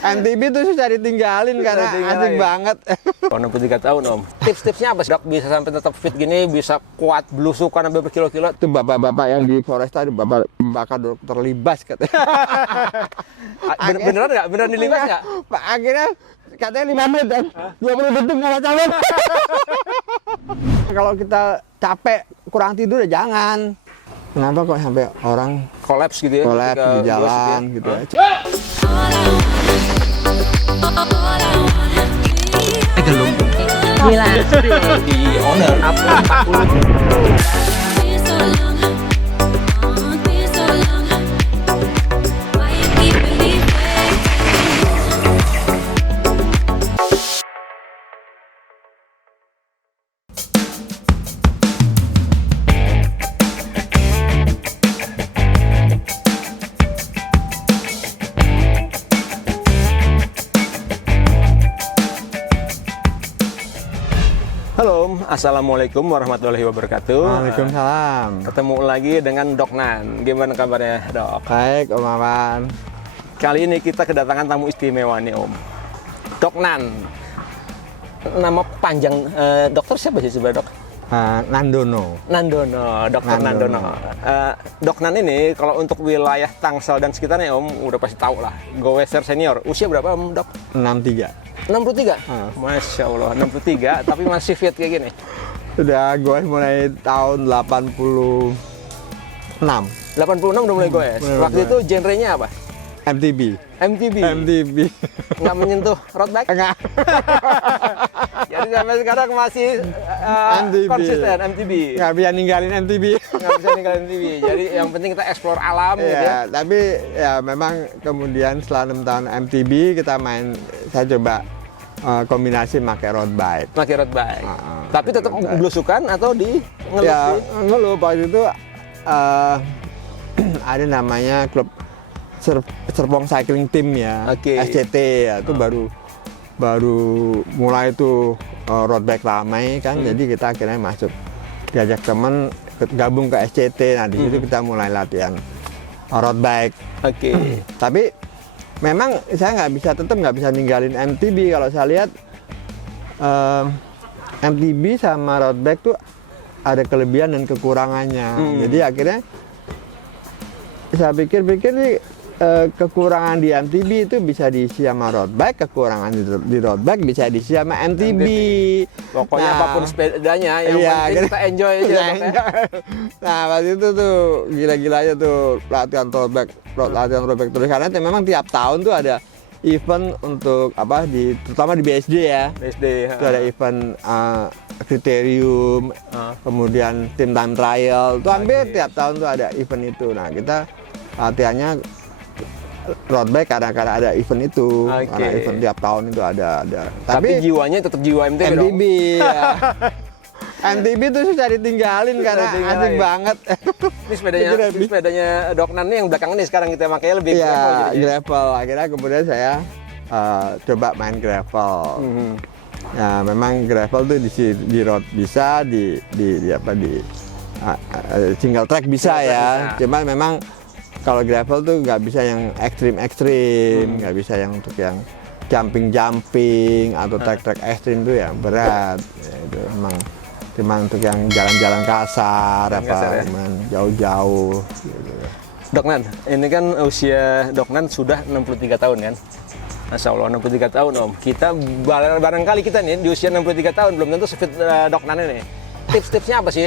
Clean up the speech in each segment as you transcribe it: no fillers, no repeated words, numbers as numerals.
MTB tuh susah ditinggalin karena asik banget. Oh, 63 tahun Om. Tips-tipsnya apa sih Dok? Bisa sampai tetap fit gini, bisa kuat belusukan sampai berkilo-kilo? Itu bapak-bapak yang di Foresta, bapak dokter Libas katanya. Beneran nggak? Beneran dilibas nggak? Pak, akhirnya katanya 5 menit dan 20 detik nggak capek. Kalau kita capek kurang tidur ya jangan. Kenapa kok sampai orang Kolaps gitu ya? kolaps ketika di jalan gosip gitu ya? Gila. Di owner apa 40. Halo, assalamualaikum warahmatullahi wabarakatuh. Waalaikumsalam. Ketemu lagi dengan Dok Nan. Gimana kabarnya Dok? Baik Om Awan. Kali ini kita kedatangan tamu istimewa nih Om. Dok Nan. Nama panjang dokter siapa sih sebenarnya Dok? Nandono. Nandono, Dokter Nandono. Dok Nan ini kalau untuk wilayah Tangsel dan sekitarnya Om udah pasti tahu lah. Goeser senior. Usia berapa Om Dok? 63. 63? Masya Allah, 63 tapi masih fit kayak gini? Sudah goes mulai tahun 86. 86 udah mulai goes? Waktu itu genrenya apa? MTB. MTB? MTB. Nggak menyentuh road bike? Enggak. Jadi sampai sekarang masih MTB. konsisten MTB? Nggak bisa ninggalin MTB. Nggak bisa ninggalin MTB, jadi yang penting kita explore alam gitu ya? Ya, tapi ya memang kemudian setelah 6 tahun MTB kita main, saya coba kombinasi pakai road bike. Pakai road bike. Tapi tetap belusukan atau di ngelup? Ya, ngelup. Waktu itu ada namanya klub Serpong Cycling Team ya, Oke. SCT ya, itu baru mulai itu road bike ramai kan, jadi kita akhirnya masuk, diajak temen gabung ke SCT, nah di situ kita mulai latihan road bike. Oke. Tapi memang saya tetap nggak bisa ninggalin MTB. Kalau saya lihat MTB sama road bike tuh ada kelebihan dan kekurangannya. Jadi akhirnya saya pikir-pikir nih kekurangan di MTB itu bisa diisi sama road bike, kekurangan di road bike bisa diisi sama MTB. Pokoknya Nah, apapun sepedanya, yang iya, penting kita enjoy aja. Dok, ya? Nah, waktu itu tuh gila-gilanya tuh latihan road bike terus, karena memang tiap tahun tuh ada event untuk apa, terutama di BSD ya. BSD. Itu ada event kriterium, kemudian tim time trial, itu hampir tiap tahun tuh ada event itu. Nah, kita latihannya road bike karena ada event itu, karena event tiap tahun itu ada. Tapi jiwanya tetap jiwa MTB dong. MTB ya. MTB tuh susah ditinggalin karena asik banget. Ini sepedanya Dok Nan nih yang belakangan nih sekarang kita makanya lebih ya, gravel jadinya. gravel. Akhirnya kemudian saya coba main gravel. Ya, memang gravel tuh di road bisa, di single track bisa ya. Cuman memang kalau gravel tuh nggak bisa yang ekstrim, nggak bisa yang untuk yang jumping atau track ekstrim tuh yang berat. Ya, itu memang cuma untuk yang jalan-jalan kasar, ya? jauh-jauh. Gitu. Dok Nan, ini kan usia Dok Nan sudah 63 tahun kan? Masya Allah, 63 tahun Om. Kita barangkali kita nih di usia 63 tahun belum tentu sefit Dok Nan ini. Tips-tipsnya apa sih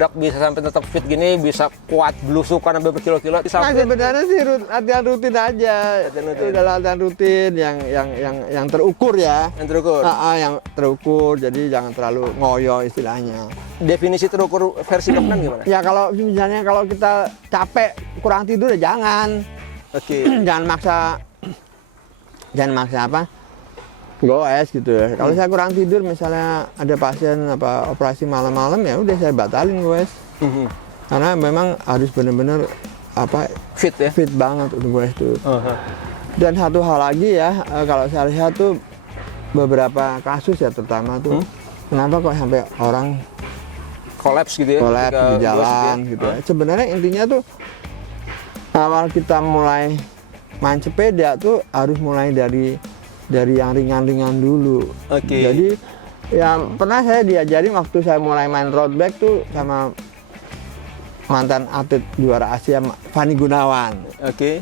Dok bisa sampai tetap fit gini, bisa kuat belusukan sampai berkilo-kilo? Nah, sebenarnya sih latihan rutin aja. Udah latihan rutin yang terukur ya. Yang terukur? Yang terukur, jadi jangan terlalu ngoyo istilahnya. Definisi terukur versi Dok Nan gimana? Ya kalau misalnya kalau kita capek kurang tidur ya jangan. Oke. Jangan maksa apa? Goes gitu ya. Kalau saya kurang tidur, misalnya ada pasien operasi malam-malam, ya udah saya batalin goes. Karena memang harus benar-benar fit ya, fit banget untuk goes itu. Dan satu hal lagi ya, kalau saya lihat tuh beberapa kasus ya, terutama tuh kenapa kok sampai orang kolaps gitu ya? Kolaps di jalan gitu ya. Sebenarnya intinya tuh awal kita mulai main sepeda tuh harus mulai dari yang ringan-ringan dulu. Oke. Jadi yang pernah saya diajarin waktu saya mulai main road bike tuh sama mantan atlet juara Asia Fani Gunawan. Oke.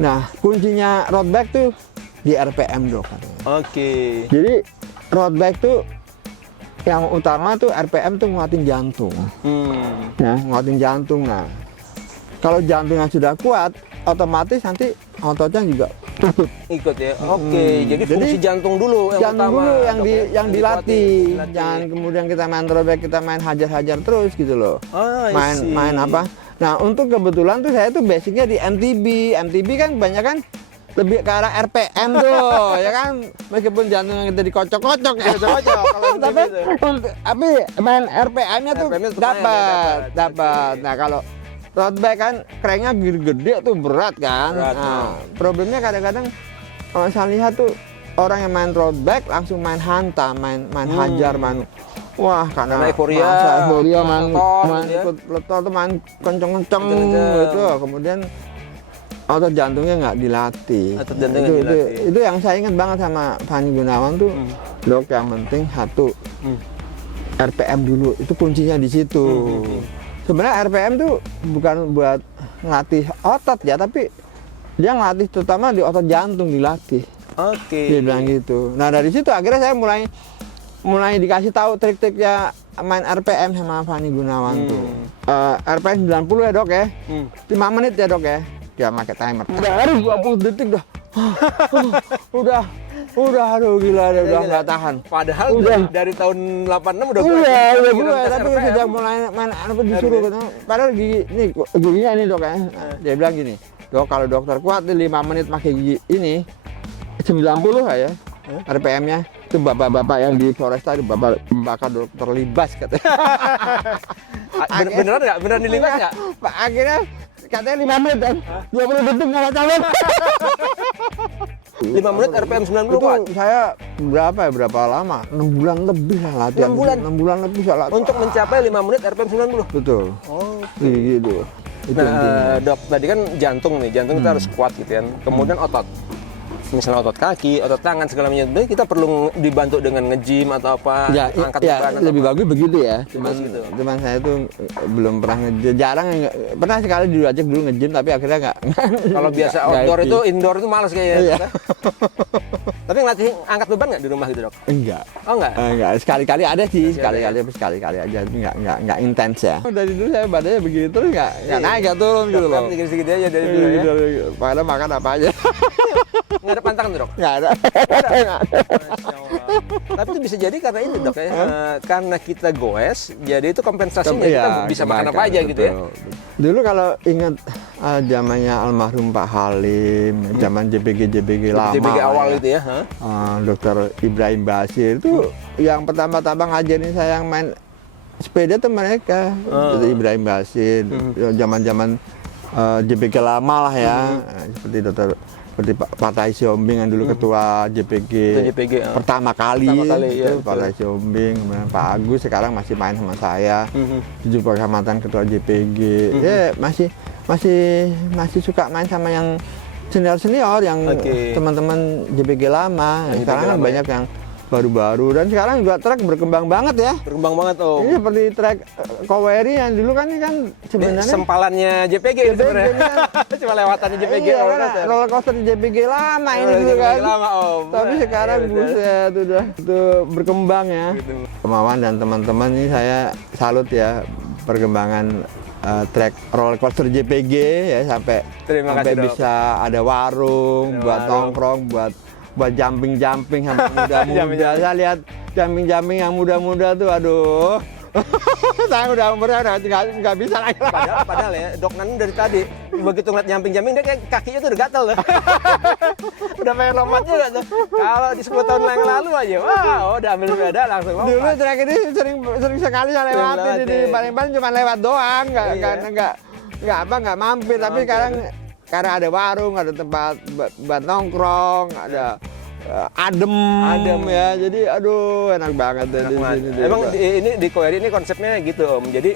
Nah, kuncinya road bike tuh di RPM, Dok, katanya. Oke. Jadi road bike tuh yang utama tuh RPM tuh nguatin jantung. Nah, nguatin jantung. Nah, kalau jantungnya sudah kuat, otomatis nanti ototnya juga Ikut ya. Oke. Jadi fungsi jantung dulu yang jantung utama. dulu Dok, ya? yang dilatih. Dilatih. Jangan kemudian kita main road bike, kita main hajar-hajar terus gitu loh. Ah, I see. Main apa? Nah, untuk kebetulan tuh saya tuh basicnya di MTB. MTB kan banyak kan lebih ke arah RPM tuh, ya kan, meskipun jantungnya kita dikocok-kocok ya, Kocok kalau tapi main RPM-nya tuh RPM-nya dapat. Nah, kalau road bike kan cranknya gede tuh berat kan. Berat, Nah, problemnya kadang-kadang kalau saya lihat tuh orang yang main road bike langsung main hantam, main hajar, main wah karena euforia, main ya. ikut peleton tuh main kenceng-kenceng gitu, kemudian otot jantungnya nggak dilatih. Otot jantungnya dilatih. Itu yang saya ingat banget sama Fani Gunawan tuh, Dok, yang penting satu RPM dulu, itu kuncinya di situ. Sebenarnya RPM tuh bukan buat ngelatih otot ya, tapi dia ngelatih terutama di otot jantung dilatih. Oke. Dia bilang gitu. Nah, dari situ akhirnya saya mulai dikasih tahu trik-triknya main RPM sama Fani Gunawan tuh. RPM 90 ya, Dok ya. 5 menit ya, Dok ya. Dia pakai timer. Baru 20 detik dah. Udah aduh gila deh, udah nggak tahan. Padahal dari tahun 86 udah Udah, tapi sejak mulai main apa disuruh katanya, padahal giginya ini, Dok ya. Dia bilang gini, Dok, kalau dokter kuat di 5 menit pakai gigi ini 90 ya RPM-nya. Itu bapak-bapak yang di Floresta itu bapak dokter libas katanya. Beneran nggak? Beneran dilibas nggak? Pak, akhirnya katanya 5 menit kan, 20 detik nggak calon. 5 menit RPM 90 itu watt. saya berapa lama? 6 bulan lebih lah latihan. 6 bulan lebih saya latihan. Untuk mencapai 5 menit RPM 90. Betul. Oh. Gitu. Itu intinya. Dok, tadi kan jantung nih, jantung kita harus kuat gitu kan. Kemudian otot. Misalnya otot kaki, otot tangan segala macam. Jadi kita perlu dibantu dengan nge-gym atau apa, angkat beban atau lebih apa. bagus begitu ya. Gitu. Cuman saya tuh belum pernah nge-gym, pernah sekali diajak dulu nge-gym tapi akhirnya nggak. Kalau biasa outdoor itu, indoor itu males kayaknya. Iya. Tapi ngelatih angkat beban nggak di rumah gitu, Dok? Enggak. Oh enggak? Enggak, sekali-kali ada sih, Sekali-kali sekali-kali aja, enggak intens ya. Dari dulu saya badannya begitu terus enggak naik, enggak turun gitu loh. Sedikit-sedikit aja dari dulu ya. Padahal makan apa aja. Nggak ada pantangan tuh, Dok? Nggak ada. Masya Allah. Tapi itu bisa jadi karena ini, Dok ya. Karena kita goes, jadi itu kompensasinya kita bisa makan apa aja gitu ya. Dulu kalau ingat zamannya almarhum Pak Halim, zaman JPG lama. JPG awal ya. itu ya. Dokter Ibrahim Basir itu yang pertama-tama ngajarin saya yang main sepeda tuh mereka. Dokter Ibrahim Basir, zaman-zaman JPG lama lah ya. Seperti Pak Tai Siombing yang dulu ketua JPG, pertama kali ya, Pak Tai Siombing, kemudian Pak Agus sekarang masih main sama saya, 7 kecamatan ketua JPG, ya masih suka main sama yang senior yang teman-teman JPG lama. Sekarang kan banyak yang baru-baru dan sekarang juga trek berkembang banget ya. Berkembang banget Om. Ini seperti trek Koweri yang dulu kan sebenarnya sempalannya JPG sebenarnya. Kan. Cuma lewatannya JPG. Iya, roller coaster JPG lama ini dulu kan. Lama Om. Tapi sekarang buset udah itu berkembang ya. Gitu. Kemauan dan teman-teman ini saya salut ya perkembangan trek roller coaster JPG ya sampai bisa ada warung buat nongkrong, buat jumping sama muda-muda. Saya lihat jumping yang muda-muda tuh, aduh. Saya udah umurnya nggak bisa lagi. Padahal ya, Dok Nan dari tadi begitu ngeliat jumping dia kayak kakinya tuh udah gatel tuh. Udah pengen lompat juga tuh. Kalau di 10 tahun yang lalu aja, wah udah ambil sepeda langsung lompat. Dulu trek ini sering sekali saya lewatin di Palembang, cuma lewat doang, nggak mampir. Tapi sekarang karena ada warung, ada tempat buat nongkrong, ada adem ya, jadi aduh enak banget di sini. Emang ini di Koweri ini konsepnya gitu Om, jadi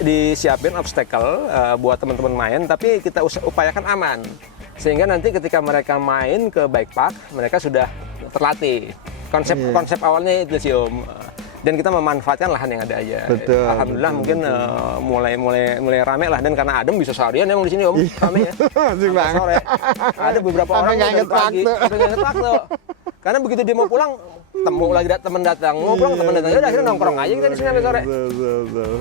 disiapin obstacle buat teman-teman main, tapi kita upayakan aman. Sehingga nanti ketika mereka main ke bike park, mereka sudah terlatih. Konsep awalnya itu sih Om. Dan kita memanfaatkan lahan yang ada aja. Betul, Alhamdulillah betul, mungkin mulai rame lah, dan karena adem bisa seharian emang di sini Om, rame ya. Asik banget. Sore. Ada beberapa Sampai orang nggak dari inget pagi, waktu. sampai nggak inget waktu. Karena begitu dia mau pulang, temen datang, mau pulang temen datang. Udah akhirnya nongkrong aja kita di sini sampai sore. Betul.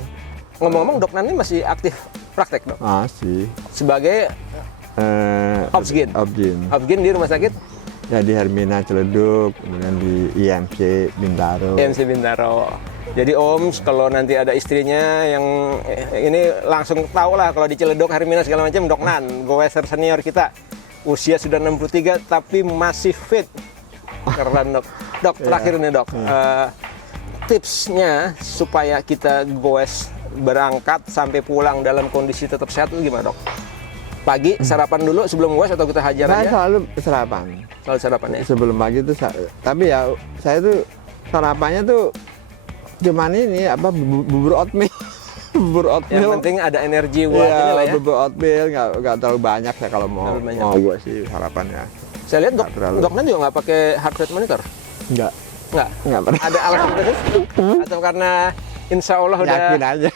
Ngomong-ngomong, Doknan ini masih aktif praktek Dok? Masih. Sebagai Obsgin. Obsgin di rumah sakit Ya di Hermina Ciledug, kemudian di IMC Bintaro. IMC Bintaro. Jadi Om, kalau nanti ada istrinya yang ini langsung tahu lah kalau di Ciledug, Hermina segala macam, Doknan, goeser senior kita. Usia sudah 63 tapi masih fit. Keren Dok. Dok, terakhir nih Dok. Tipsnya supaya kita goes berangkat sampai pulang dalam kondisi tetap sehat itu gimana Dok? Pagi sarapan dulu sebelum goes atau kita hajar Saya aja? selalu sarapan. Selalu sarapan ya? Sebelum pagi itu, tapi ya saya tuh sarapannya tuh cuman ini apa bubur oatmeal. Bubur oatmeal. Yang penting ada energi buat ini lah ya. Bubur oatmeal nggak terlalu banyak ya kalau mau gue sih sarapannya. Saya lihat terlalu. Doknan juga nggak pakai heart rate monitor? Nggak pernah. Ada alasan khusus? Atau karena insya Allah udah Yakin aja.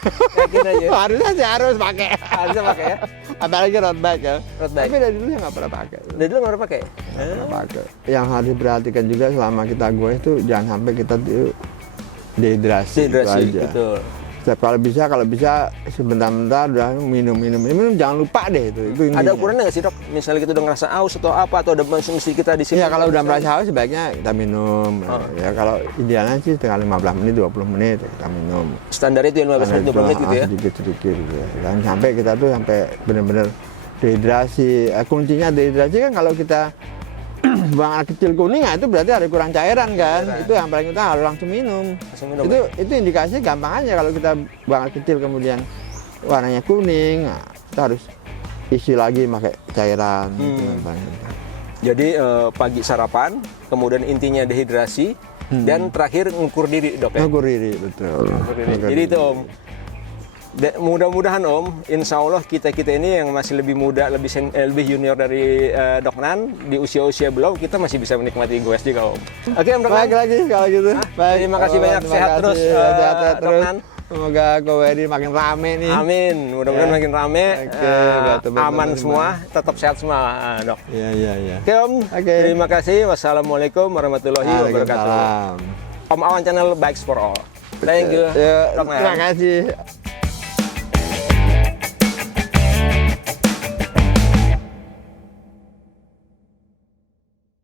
yakin aja? Harusnya sih harus pakai. Harusnya pakai ya? Apalagi road bike ya. Road bike. Tapi dari dulu ya nggak pernah pakai. Dari dulu nggak pernah pakai? Nggak pakai. Yang harus diperhatikan juga selama kita goes itu jangan sampai kita tuh dehidrasi. Dehidrasi, itu aja. betul. Kalau bisa sebentar-bentar udah minum, jangan lupa deh itu intinya. Ada ukurannya nggak sih Dok? Misalnya kita udah ngerasa aus atau apa, atau ada mesti kita di sini? Iya, kalau udah merasa haus sebaiknya kita minum. Ya kalau idealnya sih setengah 15 menit, 20 menit kita minum. Standar itu ya 15 menit, 20 menit gitu ya? Sedikit-sedikit gitu ya. Dan sampai kita tuh sampai benar-benar dehidrasi. Kuncinya dehidrasi kan kalau kita buang air kecil kuning, itu berarti ada kurang cairan kan. Itu yang paling utama, harus langsung minum. Itu indikasinya gampang aja kalau kita buang air kecil kemudian warnanya kuning, nah, kita harus isi lagi pakai cairan. Gitu yang paling penting. Jadi pagi sarapan, kemudian intinya dehidrasi, dan terakhir ngukur diri Dok ya? Ngukur diri, betul. Jadi itu Om. Mudah-mudahan Om, insya Allah kita ini yang masih lebih muda, lebih junior dari Doknan, di usia-usia beliau kita masih bisa menikmati goes juga Om. Oke Om Doknan. Baik lagi kalau gitu. Baik. Terima kasih banyak, sehat terus sehat terus. Doknan. Semoga GoWedi makin rame nih. Amin, mudah-mudahan makin rame, aman semua, tetap sehat semua Dok. Iya. Oke Om, terima kasih. Wassalamualaikum warahmatullahi wabarakatuh. Om Awan Channel Bikes for All. Thank you. Terima kasih.